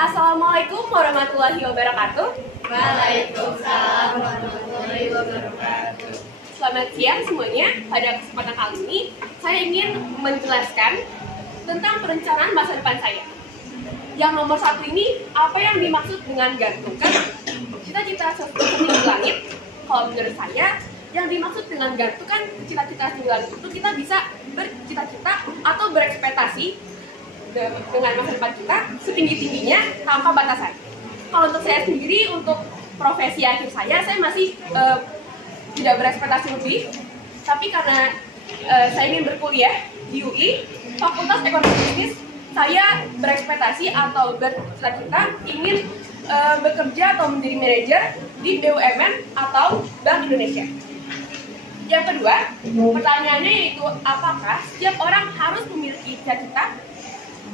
Assalamualaikum warahmatullahi wabarakatuh. Waalaikumsalam warahmatullahi wabarakatuh. Selamat siang semuanya. Pada kesempatan kali ini, saya ingin menjelaskan tentang perencanaan masa depan saya. Yang nomor satu ini, apa yang dimaksud dengan gantungkan cita-cita setinggi langit? Kalau menurut saya, yang dimaksud dengan gantungkan cita-cita setinggi langit itu kita bisa bercita-cita atau berekspektasi dengan masa depan kita setinggi-tingginya tanpa batasan. Kalau untuk saya sendiri, untuk profesi akhir saya masih tidak berekspektasi lebih, tapi karena saya ingin berkuliah di UI, Fakultas Ekonomi Bisnis, saya berekspektasi atau bercita-cita ingin bekerja atau menjadi manajer di BUMN atau Bank Indonesia. Yang kedua, pertanyaannya yaitu apakah setiap orang harus memiliki cita-cita?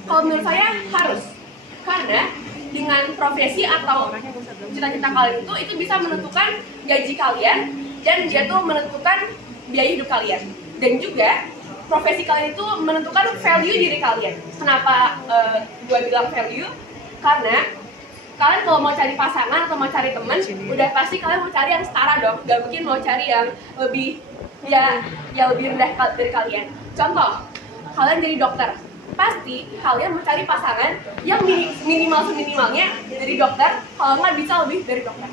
Kalau menurut saya harus, karena dengan profesi atau cita-cita kalian itu bisa menentukan gaji kalian dan dia tuh menentukan biaya hidup kalian, dan juga profesi kalian itu menentukan value diri kalian. Kenapa gue bilang value? Karena kalian kalau mau cari pasangan atau mau cari teman, udah pasti kalian mau cari yang setara dong, gak mungkin mau cari yang lebih lebih rendah dari kalian. Contoh, kalian jadi dokter, pasti kalian mencari pasangan yang minimalnya dari dokter, kalau nggak bisa lebih dari dokter.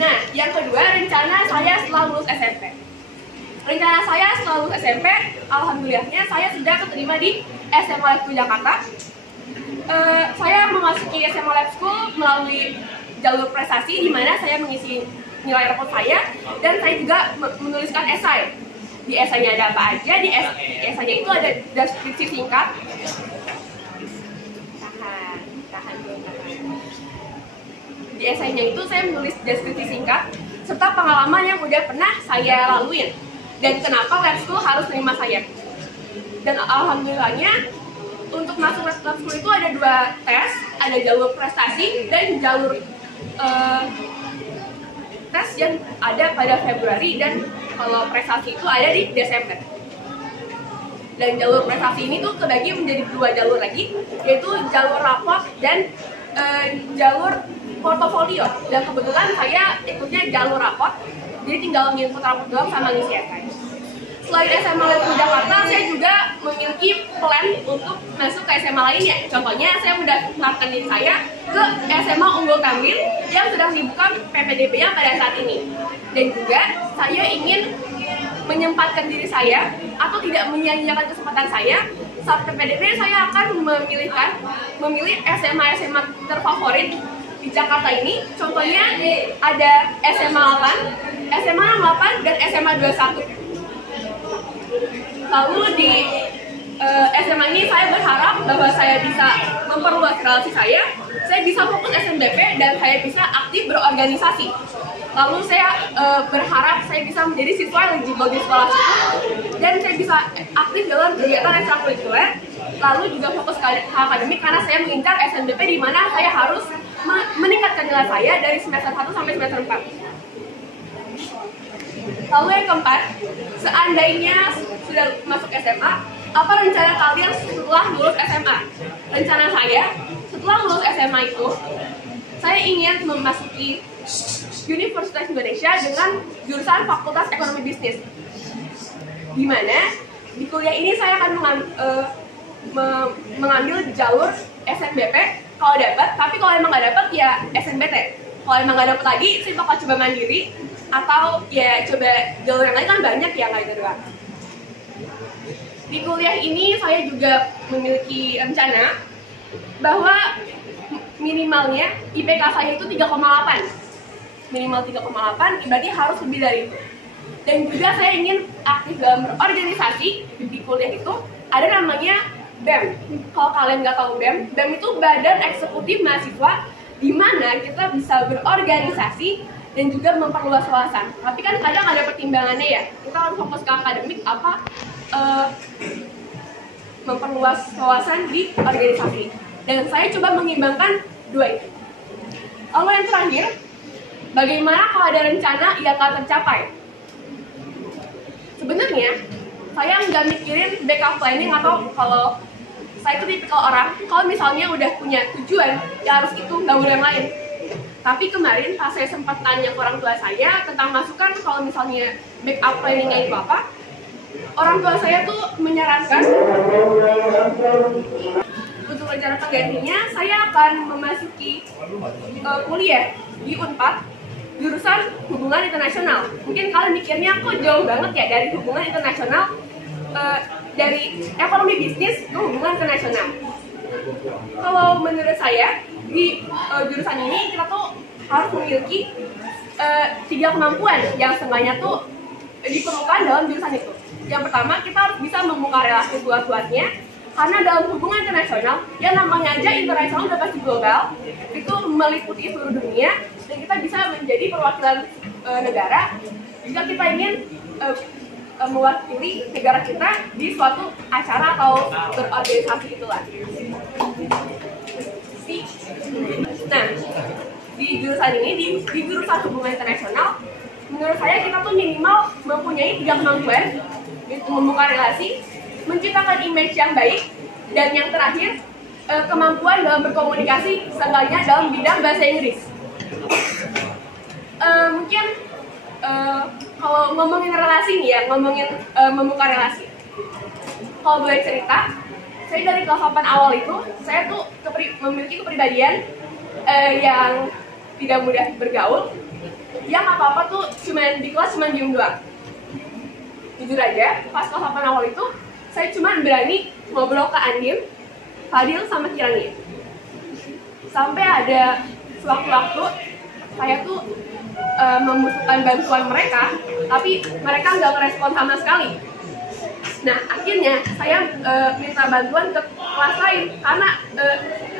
Nah, yang kedua, rencana saya setelah lulus SMP. Rencana saya setelah lulus SMP, alhamdulillahnya saya sudah keterima di SMA Lab School Jakarta. Saya memasuki SMA Lab School melalui jalur prestasi, di mana saya mengisi nilai rapor saya, dan saya juga menuliskan esai. Di esainya ada apa aja? Di esainya itu ada deskripsi singkat. Tahan. Di esainya itu saya menulis deskripsi singkat serta pengalaman yang udah pernah saya laluin dan kenapa Lab School harus terima saya. Dan alhamdulillahnya untuk masuk Lab School itu ada 2 tes, ada jalur prestasi dan jalur tes yang ada pada Februari, dan kalau prestasi itu ada di Desember. Dan jalur prestasi ini tuh kebagi menjadi 2 jalur lagi, yaitu jalur raport dan jalur portofolio. Dan kebetulan saya ikutnya jalur raport, jadi tinggal nginput raport doang sama ngisi esai. Selain SMA Lab School Jakarta, saya juga memiliki plan untuk masuk ke SMA lainnya. Contohnya, saya mendaftarkan diri saya ke SMA Unggul Tamrin yang sedang dibuka PPDB-nya pada saat ini. Dan juga, saya ingin menyempatkan diri saya atau tidak menyia-nyiakan kesempatan saya. Saat PPDB, saya akan memilih SMA terfavorit di Jakarta ini. Contohnya, ada SMA 8, SMA 68, dan SMA 21. Lalu di SMA ini saya berharap bahwa saya bisa memperluas relasi saya bisa fokus SNBP, dan saya bisa aktif berorganisasi. Lalu saya berharap saya bisa menjadi siswa eligible di sekolah situ, dan saya bisa aktif dalam kegiatan ekstrakurikuler, lalu juga fokus ke akademik karena saya mengincar SNBP, di mana saya harus meningkatkan nilai saya dari semester 1 sampai semester 4. Lalu yang keempat, seandainya sudah masuk SMA, apa rencana kalian setelah lulus SMA? Rencana saya, setelah lulus SMA itu, saya ingin memasuki Universitas Indonesia dengan jurusan Fakultas Ekonomi Bisnis. Di mana di kuliah ini saya akan mengambil jalur SNBP kalau dapat, tapi kalau emang nggak dapat ya SNBT. Kalau emang nggak dapat lagi, saya bakal coba mandiri, atau ya coba jalur yang lain, kan banyak ya, nggak itu doang. Di kuliah ini saya juga memiliki rencana bahwa minimalnya IPK saya itu 3,8. Minimal 3,8, berarti harus lebih dari itu. Dan juga saya ingin aktif dalam berorganisasi. Di kuliah itu ada namanya BEM. Kalau kalian nggak tahu BEM itu Badan Eksekutif Mahasiswa, di mana kita bisa berorganisasi dan juga memperluas wawasan. Tapi kan kadang ada pertimbangannya ya, kita harus fokus ke akademik memperluas wawasan di organisasi. Dan saya coba mengimbangkan 2 itu. Lalu yang terakhir, bagaimana kalau ada rencana yang nggak tercapai? Sebenarnya saya nggak mikirin backup planning, atau kalau saya itu tipikal orang kalau misalnya udah punya tujuan ya harus itu, nggak boleh yang lain. Tapi kemarin pas saya sempat tanya ke orang tua saya tentang masukan kalau misalnya backup planningnya itu apa, orang tua saya tuh menyarankan untuk rencana penggantinya saya akan memasuki kuliah di Unpad jurusan hubungan internasional. Mungkin kalian mikirnya kok jauh banget ya dari hubungan internasional, dari ekonomi bisnis ke hubungan internasional. Kalau menurut saya di jurusan ini kita tuh harus memiliki 3 kemampuan yang seenggaknya tuh diperlukan dalam jurusan itu. Yang pertama, kita harus bisa membuka relasi luas-luasnya, karena dalam hubungan internasional yang namanya aja internasional udah pasti global, itu meliputi seluruh dunia, dan kita bisa menjadi perwakilan negara jika kita ingin mewakili negara kita di suatu acara atau berorganisasi itulah. Nah, di jurusan ini, di jurusan hubungan internasional, menurut saya kita tuh minimal mempunyai 3 kemampuan, yaitu membuka relasi, menciptakan image yang baik, dan yang terakhir kemampuan dalam berkomunikasi, seenggaknya dalam bidang bahasa Inggris. Mungkin kalau ngomongin relasi nih ya, ngomongin membuka relasi. Kalau boleh cerita, saya dari kelas 8 awal itu, saya tuh memiliki kepribadian yang tidak mudah bergaul, yang apa-apa tuh di kelas cuma diem doang. Jujur aja, pas kelas 8 awal itu, saya cuma berani ngobrol ke Andin, Fadil, sama Kirani. Sampai ada sewaktu-waktu, saya tuh membutuhkan bantuan mereka, tapi mereka nggak merespon sama sekali. Nah, akhirnya saya minta bantuan ke kelas lain, karena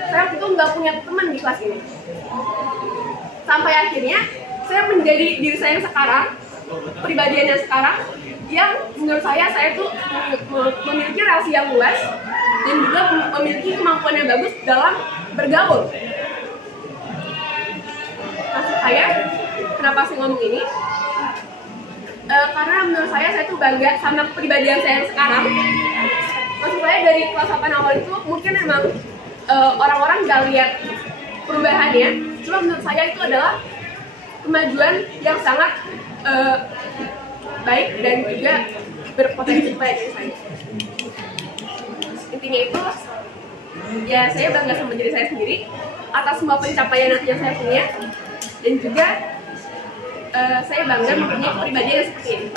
saya waktu itu nggak punya teman di kelas ini. Sampai akhirnya, saya menjadi diri saya yang sekarang, pribadian yang sekarang, yang menurut saya tuh memiliki relasi yang luas, dan juga memiliki kemampuan yang bagus dalam bergaul. Maksud saya, kenapa saya ngomong ini? Karena menurut saya tuh bangga sama kepribadian saya yang sekarang. Maksud saya dari kelas 8 awal itu mungkin memang orang-orang nggak lihat perubahannya, cuma menurut saya itu adalah kemajuan yang sangat baik dan juga berpotensi pada diri saya. Intinya itu, ya saya bangga sama diri saya sendiri atas semua pencapaian yang saya punya, dan juga saya bangga mempunyai kepribadian yang seperti ini.